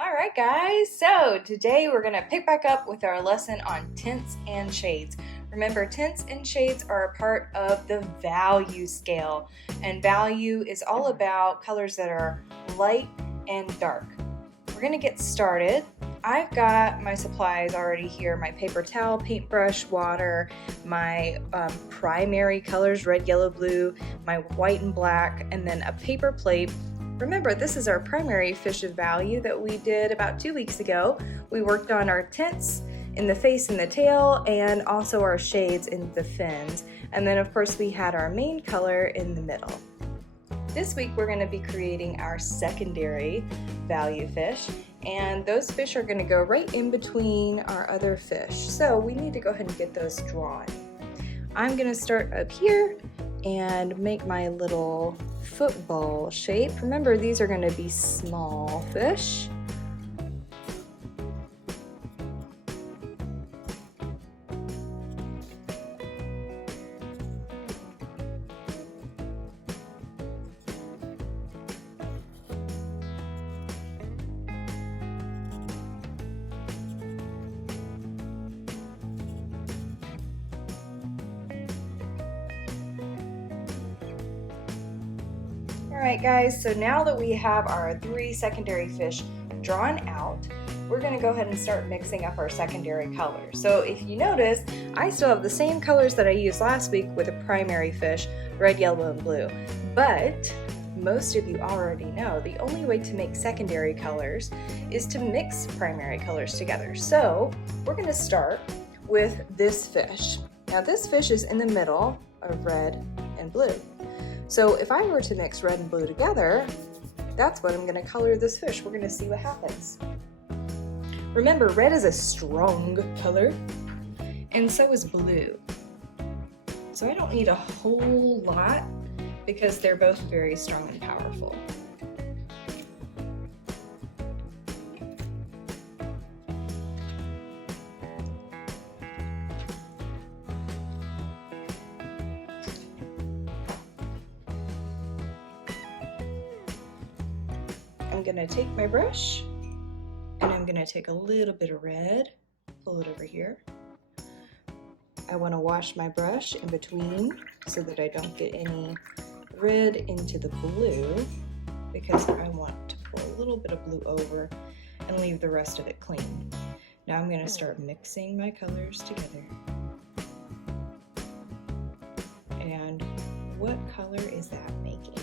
All right, guys, so today we're going to pick back up with our lesson on tints and shades. Remember, tints and shades are a part of the value scale, and value is all about colors that are light and dark. We're going to get started. I've got my supplies already here, my paper towel, paintbrush, water, my primary colors, red, yellow, blue, my white and black, and then a paper plate. Remember, this is our primary fish of value that we did about 2 weeks ago. We worked on our tints in the face and the tail, and also our shades in the fins. And then of course we had our main color in the middle. This week we're going to be creating our secondary value fish, and those fish are going to go right in between our other fish. So we need to go ahead and get those drawn. I'm going to start up here and make my little football shape. Remember, these are going to be small fish. Alright guys, so now that we have our 3 secondary fish drawn out, we're going to go ahead and start mixing up our secondary colors. So if you notice, I still have the same colors that I used last week with a primary fish, red, yellow, and blue. But most of you already know the only way to make secondary colors is to mix primary colors together. So we're going to start with this fish. Now this fish is in the middle of red and blue. So if I were to mix red and blue together, that's what I'm going to color this fish. We're going to see what happens. Remember, red is a strong color, and so is blue. So I don't need a whole lot because they're both very strong and powerful. I'm going to take my brush and I'm going to take a little bit of red, pull it over here. I want to wash my brush in between so that I don't get any red into the blue, because I want to pull a little bit of blue over and leave the rest of it clean. Now I'm going to start mixing my colors together. And what color is that making?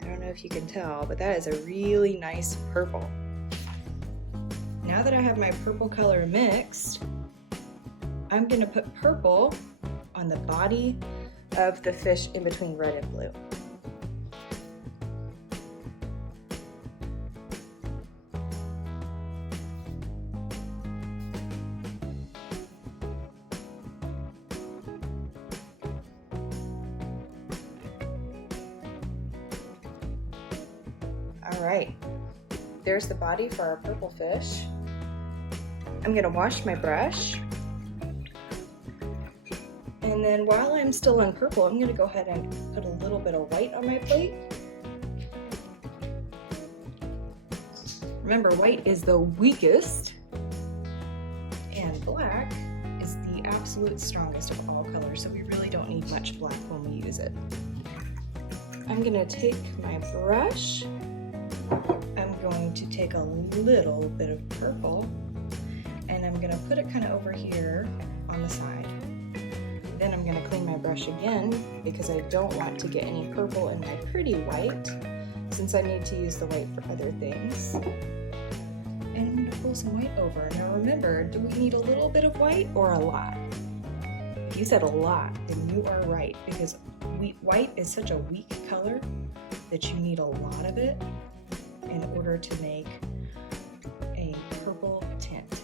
I don't know if you can tell, but that is a really nice purple. Now that I have my purple color mixed, I'm going to put purple on the body of the fish in between red and blue. Alright, there's the body for our purple fish. I'm going to wash my brush. And then while I'm still on purple, I'm going to go ahead and put a little bit of white on my plate. Remember, white is the weakest, and black is the absolute strongest of all colors, so we really don't need much black when we use it. I'm going to take my brush. I'm going to take a little bit of purple, and I'm going to put it kind of over here on the side. Then I'm going to clean my brush again because I don't want to get any purple in my pretty white, since I need to use the white for other things. And I'm going to pull some white over. Now remember, do we need a little bit of white or a lot? If you said a lot, then you are right, because white is such a weak color that you need a lot of it in order to make a purple tint.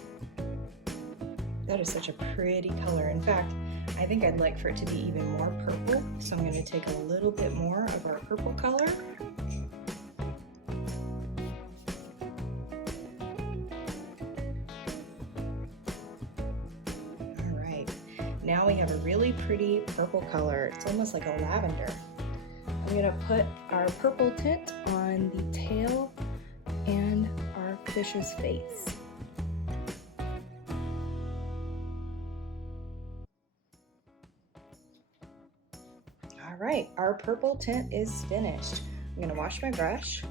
That is such a pretty color. In fact, I think I'd like for it to be even more purple, so I'm going to take a little bit more of our purple color. Alright, now we have a really pretty purple color. It's almost like a lavender. I'm going to put our purple tint on the tail and our fish's face. All right, our purple tint is finished. I'm going to wash my brush.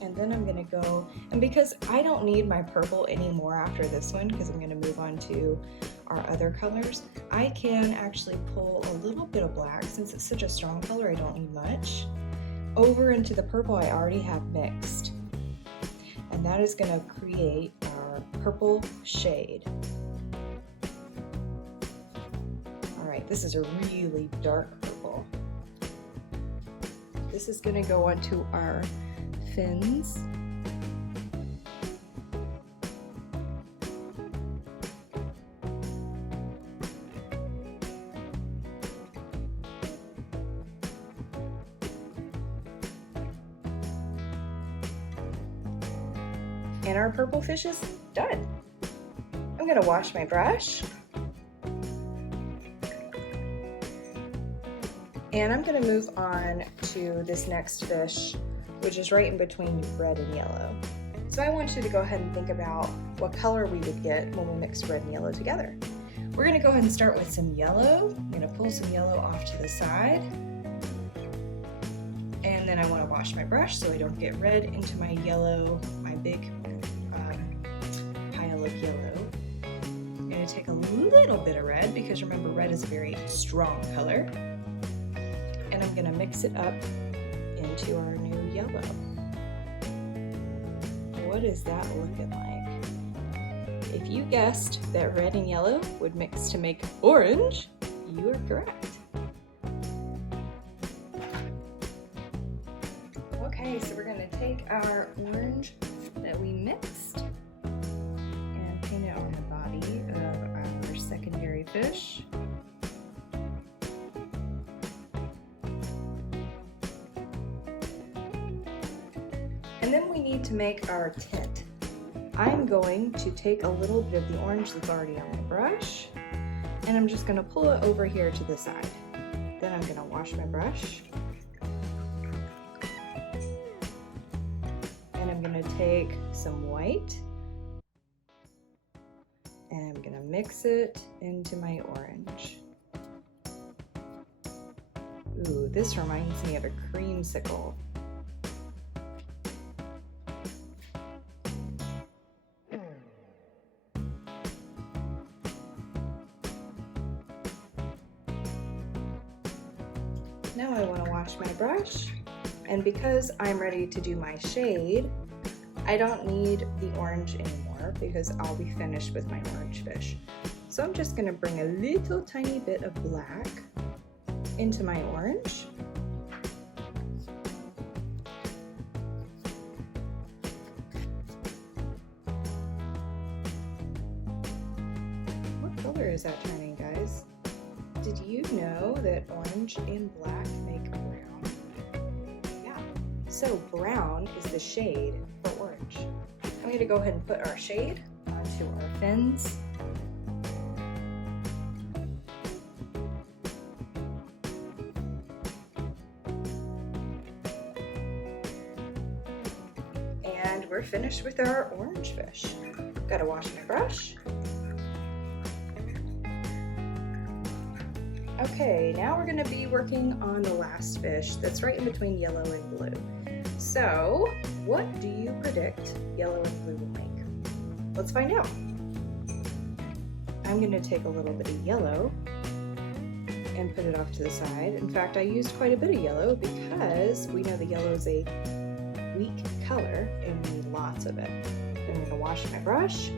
And then I'm gonna go, and because I don't need my purple anymore after this one, because I'm gonna move on to our other colors, I can actually pull a little bit of black, since it's such a strong color, I don't need much, over into the purple I already have mixed. And that is gonna create our purple shade. All right, this is a really dark purple. This is gonna go onto our fins. And our purple fish is done. I'm gonna wash my brush. And I'm gonna move on to this next fish, which is right in between red and yellow. So I want you to go ahead and think about what color we would get when we mix red and yellow together. We're gonna go ahead and start with some yellow. I'm gonna pull some yellow off to the side. And then I wanna wash my brush so I don't get red into my yellow, my big pile of yellow. I'm gonna take a little bit of red, because remember, red is a very strong color. And I'm gonna mix it up into our new yellow. What is that looking like? If you guessed that red and yellow would mix to make orange, you are correct. Okay, so we're gonna take our orange that we mixed and paint it on the body of our secondary fish. And then we need to make our tint. I'm going to take a little bit of the orange that's already on my brush, and I'm just gonna pull it over here to the side. Then I'm gonna wash my brush. And I'm gonna take some white, and I'm gonna mix it into my orange. Ooh, this reminds me of a creamsicle. Now I want to wash my brush, and because I'm ready to do my shade, I don't need the orange anymore because I'll be finished with my orange fish. So I'm just going to bring a little tiny bit of black into my orange. What color is that turning, guys? Did you know that orange and black make brown? Yeah, so brown is the shade for orange. I'm going to go ahead and put our shade onto our fins. And we're finished with our orange fish. Gotta wash my brush. Okay, now we're gonna be working on the last fish that's right in between yellow and blue. So, what do you predict yellow and blue will make? Let's find out. I'm gonna take a little bit of yellow and put it off to the side. In fact, I used quite a bit of yellow because we know the yellow is a weak color and we need lots of it. I'm gonna wash my brush.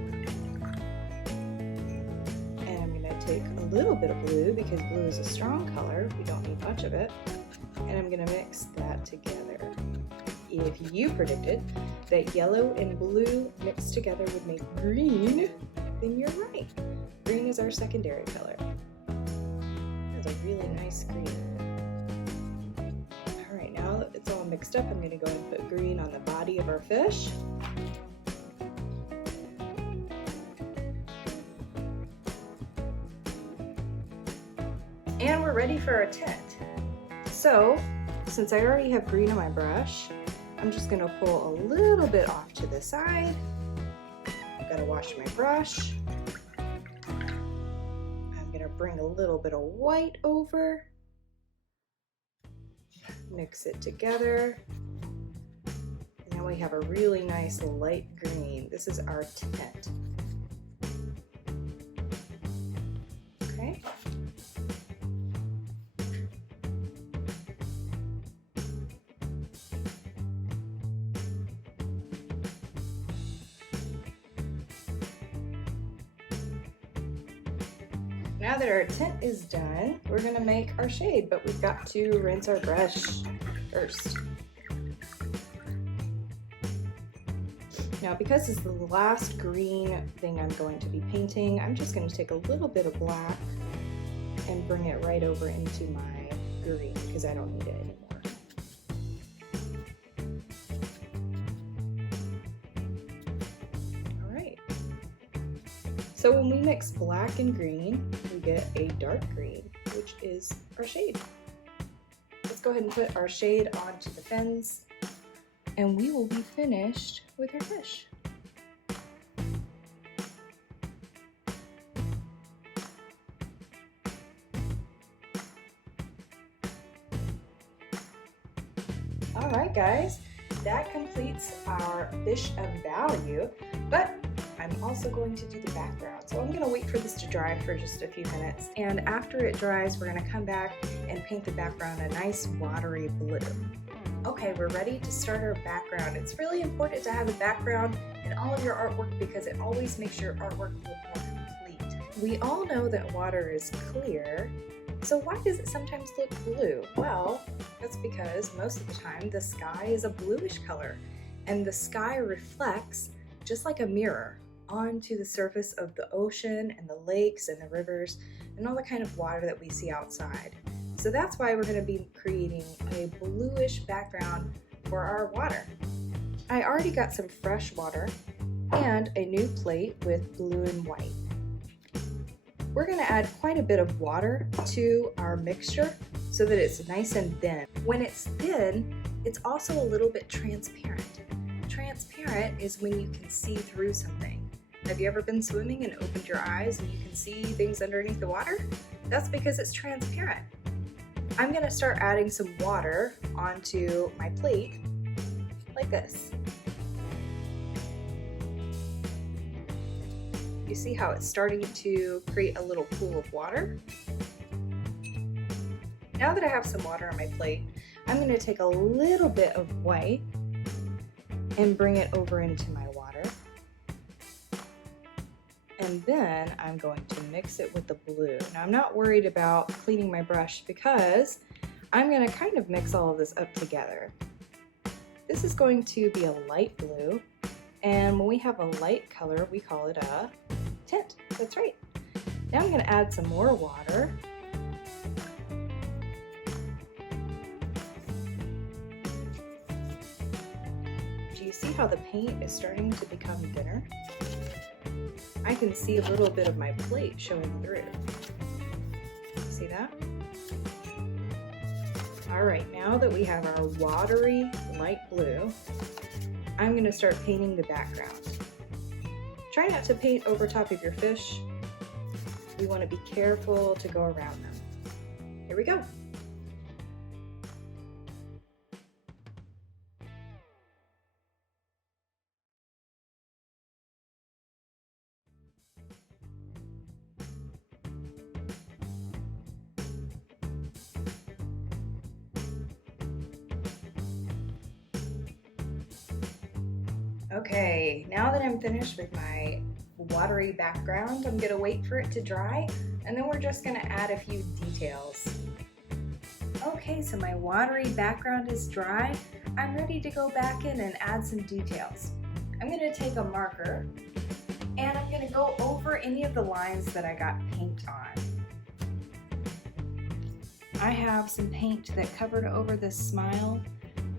Take a little bit of blue because blue is a strong color. We don't need much of it. And I'm going to mix that together. If you predicted that yellow and blue mixed together would make green, then you're right. Green is our secondary color. That's a really nice green. All right, now that it's all mixed up, I'm going to go and put green on the body of our fish. And we're ready for our tint. So, since I already have green on my brush, I'm just gonna pull a little bit off to the side. I've gotta wash my brush. I'm gonna bring a little bit of white over. Mix it together. And now we have a really nice light green. This is our tint. Okay. Now that our tint is done, we're gonna make our shade, but we've got to rinse our brush first. Now, because this is the last green thing I'm going to be painting, I'm just going to take a little bit of black and bring it right over into my green because I don't need it anymore. All right. So when we mix black and green, we get a dark green, which is our shade. Let's go ahead and put our shade onto the fins, and we will be finished with our fish. All right, guys, that completes our fish of value, but I'm also going to do the background. So I'm going to wait for this to dry for just a few minutes, and after it dries, we're going to come back and paint the background a nice watery blue. Okay, we're ready to start our background. It's really important to have a background in all of your artwork because it always makes your artwork look more complete. We all know that water is clear, so why does it sometimes look blue? Well, that's because most of the time the sky is a bluish color, and the sky reflects just like a mirror onto the surface of the ocean and the lakes and the rivers and all the kind of water that we see outside. So that's why we're going to be creating a bluish background for our water. I already got some fresh water and a new plate with blue and white. We're going to add quite a bit of water to our mixture so that it's nice and thin. When it's thin, it's also a little bit transparent. Transparent is when you can see through something. Have you ever been swimming and opened your eyes and you can see things underneath the water? That's because it's transparent. I'm going to start adding some water onto my plate like this. You see how it's starting to create a little pool of water? Now that I have some water on my plate, I'm going to take a little bit of white and bring it over into my water. And then I'm going to mix it with the blue. Now I'm not worried about cleaning my brush because I'm going to kind of mix all of this up together. This is going to be a light blue, and when we have a light color, we call it a tint. That's right. Now I'm going to add some more water. Do you see how the paint is starting to become thinner? I can see a little bit of my plate showing through. See that? All right, now that we have our watery light blue, I'm going to start painting the background. Try not to paint over top of your fish. You want to be careful to go around them. Here we go. Okay, now that I'm finished with my watery background, I'm gonna wait for it to dry, and then we're just gonna add a few details. Okay, so my watery background is dry. I'm ready to go back in and add some details. I'm gonna take a marker, and I'm gonna go over any of the lines that I got paint on. I have some paint that covered over this smile,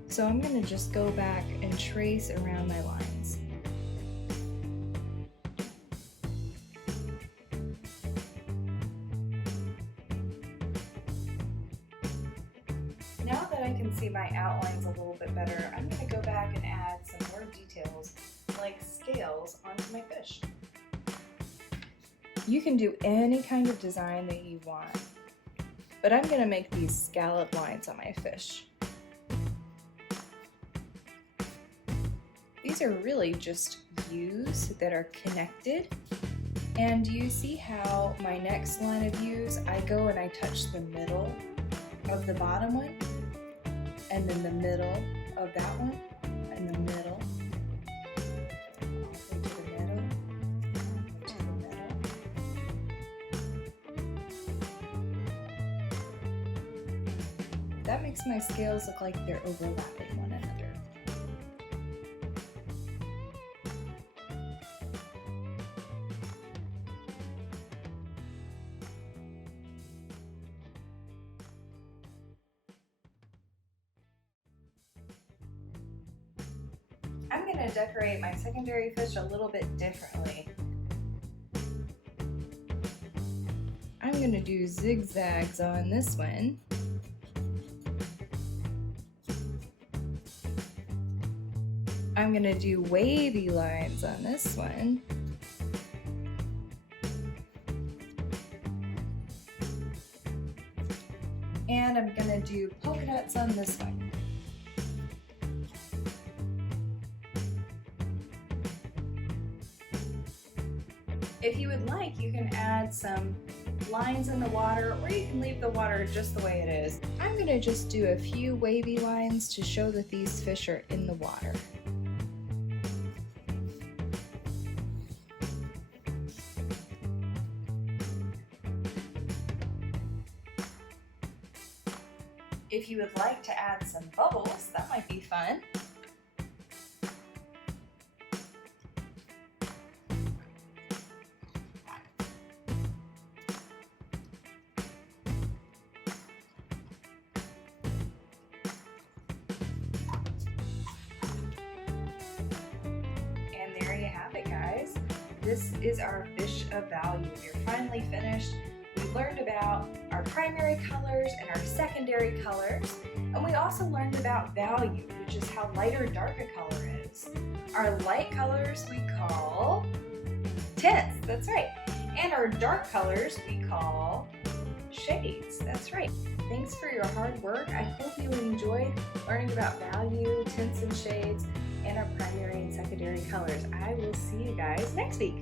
so I'm going to just go back and trace around my lines. that I can see my outlines a little bit better, I'm going to go back and add some more details like scales onto my fish. You can do any kind of design that you want, but I'm going to make these scallop lines on my fish. These are really just U's that are connected. And you see how my next line of U's, I go and I touch the middle of the bottom one, and then the middle of that one, and the middle, to the middle, to the middle. That makes my scales look like they're overlapping one another. I'm going to decorate my secondary fish a little bit differently. I'm going to do zigzags on this one. I'm going to do wavy lines on this one. And I'm going to do polka dots on this one. If you would like, you can add some lines in the water, or you can leave the water just the way it is. I'm going to just do a few wavy lines to show that these fish are in the water. If you would like to add some bubbles, that might be fun. And there you have it, guys. This is our fish of value. We're finally finished. We learned about our primary colors and our secondary colors, and we also learned about value, which is how light or dark a color is. Our light colors we call tints, that's right, and our dark colors we call shades, that's right. Thanks for your hard work. I hope you enjoyed learning about value, tints and shades, and our primary and secondary colors. I will see you guys next week.